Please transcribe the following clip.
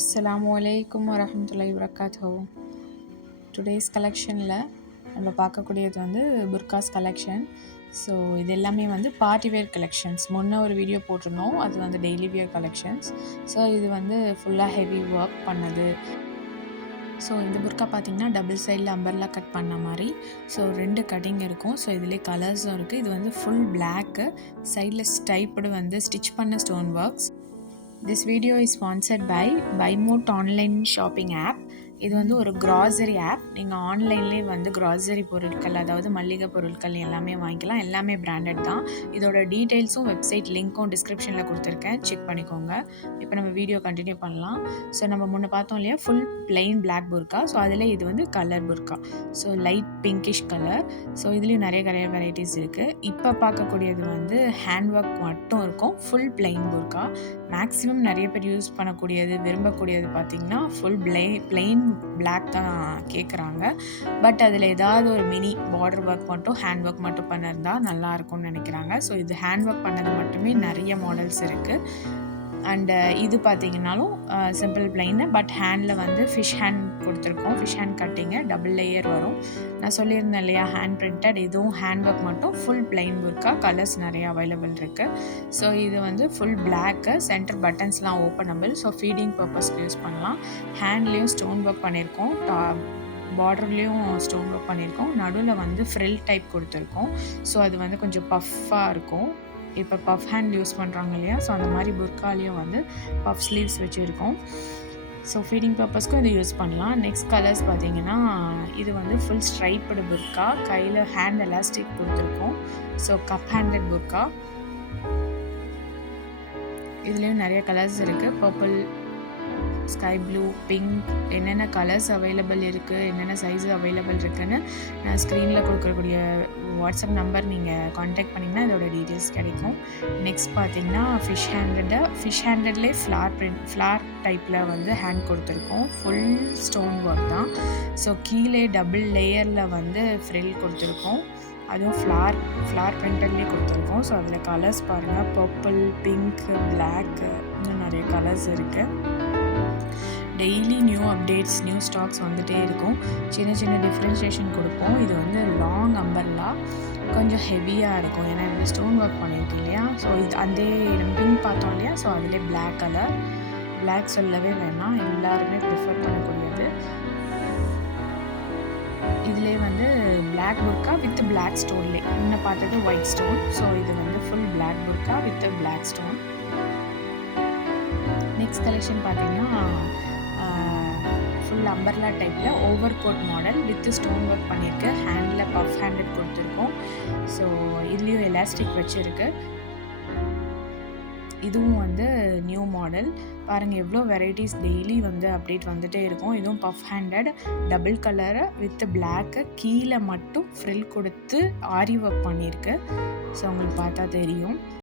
அஸ்ஸலாமு வரஹ்மத்துல்லாஹி வபரகாத்துஹு. டுடேஸ் கலெக்ஷனில் நம்ம பார்க்கக்கூடியது வந்து புர்காஸ் கலெக்ஷன். ஸோ இது எல்லாமே வந்து பார்ட்டி வேர் கலெக்ஷன்ஸ். முன்ன ஒரு வீடியோ போட்டிருந்தோம், அது வந்து டெய்லி வியர் கலெக்ஷன்ஸ். ஸோ இது வந்து ஃபுல்லாக ஹெவி ஒர்க் பண்ணது. ஸோ இந்த புர்கா பார்த்திங்கன்னா டபுள் சைடில் அம்பர்லா கட் பண்ண மாதிரி. ஸோ 2 கட்டிங் இருக்கும். ஸோ இதிலே கலர்ஸும் இருக்குது. இது வந்து ஃபுல் பிளாக்கு, சைடில் ஸ்டைப்டு வந்து ஸ்டிச் பண்ண stone works. This video is sponsored by BuyMote online shopping app. இது வந்து ஒரு க்ராசரி ஆப். நீங்கள் ஆன்லைன்லேயே வந்து க்ராசரி பொருட்கள், அதாவது மல்லிகை பொருட்கள் எல்லாமே வாங்கிக்கலாம். எல்லாமே பிராண்டட் தான். இதோட டீட்டெயில்ஸும் வெப்சைட் லிங்க்கும் டிஸ்கிரிப்ஷனில் கொடுத்துருக்கேன், செக் பண்ணிக்கோங்க. இப்போ நம்ம வீடியோ கண்டினியூ பண்ணலாம். ஸோ நம்ம முன்னே பார்த்தோம் இல்லையா, ஃபுல் பிளெயின் பிளாக் புர்கா. ஸோ அதில் இது வந்து கலர் புர்கா. So light pinkish colour. So இதுலேயும் நிறைய வெரைட்டிஸ் இருக்குது. இப்போ பார்க்கக்கூடியது வந்து ஹேண்ட் ஒர்க் மட்டும் இருக்கும், ஃபுல் பிளெயின் புர்கா. மேக்ஸிமம் நிறைய பேர் யூஸ் பண்ணக்கூடியது, விரும்பக்கூடியது பார்த்திங்கன்னா ஃபுல் பிளெயின் பிளாக் தான் கேட்குறாங்க. பட் அதில் ஏதாவது ஒரு மினி பார்டர் ஒர்க் மட்டும், ஹேண்ட் ஒர்க் மட்டும் பண்ணியிருந்தா நல்லாயிருக்கும்னு நினைக்கிறாங்க. ஸோ இது ஹேண்ட் ஒர்க் பண்ணது மட்டுமே நிறைய மாடல்ஸ் இருக்குது. அண்டு இது பார்த்திங்கனாலும் சிம்பிள் பிளைனு, பட் ஹேண்டில் வந்து ஃபிஷ் ஹேண்ட் கொடுத்துருக்கோம். ஃபிஷ் ஹேண்ட் கட்டிங்கு டபுள் லேயர் வரும். நான் சொல்லியிருந்தேன் இல்லையா, ஹேண்ட் பிரிண்டட். இதுவும் ஹேண்ட் ஒர்க் மட்டும், ஃபுல் பிளைன் புர்கா. கலர்ஸ் நிறைய அவைலபிள் இருக்குது. ஸோ இது வந்து ஃபுல் பிளாக்கு, சென்டர் பட்டன்ஸ்லாம் ஓப்பனபிள். ஸோ ஃபீடிங் பர்பஸ்க்கு யூஸ் பண்ணலாம். ஹேண்ட்லேயும் ஸ்டோன் ஒர்க் பண்ணியிருக்கோம், பார்டர்லேயும் ஸ்டோன் ஒர்க் பண்ணியிருக்கோம். நடுவில் வந்து ஃப்ரில் டைப் கொடுத்துருக்கோம். ஸோ அது வந்து கொஞ்சம் பஃப்பாக இருக்கும். இப்போ பஃப் ஹேண்ட் யூஸ் பண்ணுறாங்க இல்லையா, ஸோ அந்த மாதிரி புர்காலையும் வந்து பஃப் ஸ்லீவ்ஸ் வச்சுருக்கோம். ஸோ ஃபீடிங் பர்பஸ்க்கும் இது யூஸ் பண்ணலாம். நெக்ஸ்ட் கலர்ஸ் பார்த்தீங்கன்னா, இது வந்து ஃபுல் ஸ்ட்ரைப்டு புர்கா. கையில் ஹேண்ட் எலாஸ்டிக் கொடுத்துருக்கோம். So cup handed burqa. இதுலேயும் நிறைய கலர்ஸ் இருக்குது. பர்பிள், ஸ்கை ப்ளூ, பிங்க், என்னென்ன கலர்ஸ் அவைலபிள் இருக்குது, என்னென்ன சைஸு அவைலபிள் இருக்குதுன்னு நான் ஸ்க்ரீனில் கொடுக்கக்கூடிய வாட்ஸ்அப் நம்பர் நீங்கள் காண்டாக்ட் பண்ணிங்கன்னா இதோட டீட்டெயில்ஸ் கிடைக்கும். நெக்ஸ்ட் பார்த்திங்கன்னா ஃபிஷ் ஹேண்டட்லேயே ஃப்ளார் டைப்பில் வந்து ஹேண்ட் கொடுத்துருக்கோம். ஃபுல் ஸ்டோன் ஒர்க் தான். ஸோ கீழே டபுள் லேயரில் வந்து ஃப்ரில் கொடுத்துருக்கோம். அதுவும் ஃப்ளார் பிரிண்டட்லேயே கொடுத்துருக்கோம். ஸோ அதில் கலர்ஸ் பாருங்கள், பர்பிள், பிங்க்கு, பிளாக்கு, இன்னும் நிறைய கலர்ஸ் இருக்குது. Daily new updates, new stocks வந்துகிட்டே இருக்கும். சின்ன டிஃப்ரென்ஷியேஷன் கொடுப்போம். இது வந்து லாங் அம்பர்லா, கொஞ்சம் ஹெவியாக இருக்கும். ஏன்னா இது ஸ்டோன் ஒர்க் பண்ணியிருக்கு இல்லையா. ஸோ இது அதே பிங்க் பார்த்தோம் இல்லையா, ஸோ அதிலே பிளாக் கலர். பிளாக் சொல்லவே வேணாம், எல்லாருமே ப்ரிஃபர் பண்ணக்கூடியது. இதிலே வந்து பிளாக் புர்கா வித் பிளாக் ஸ்டோன்லே. இன்னும் பார்த்தது ஒயிட் ஸ்டோன். ஸோ இது வந்து ஃபுல் பிளாக் புர்கா with black stone. Next collection பார்த்திங்கன்னா ஃபுல் அம்பர்லா டைப்பில் over coat model with stone work பண்ணியிருக்கு. ஹேண்டில் பஃப் ஹேண்டட் கொடுத்துருக்கோம். ஸோ இதுலேயும் எலாஸ்டிக் வச்சுருக்கு. இதுவும் வந்து நியூ மாடல். பாருங்கள் எவ்வளோ வெரைட்டிஸ் டெய்லி வந்து அப்டேட் வந்துகிட்டே இருக்கும். இதுவும் puff handed, double colour with block. கீழே மட்டும் ஃப்ரில் கொடுத்து ஆரி ஒர்க் பண்ணியிருக்கு. ஸோ உங்களுக்கு பார்த்தா தெரியும்.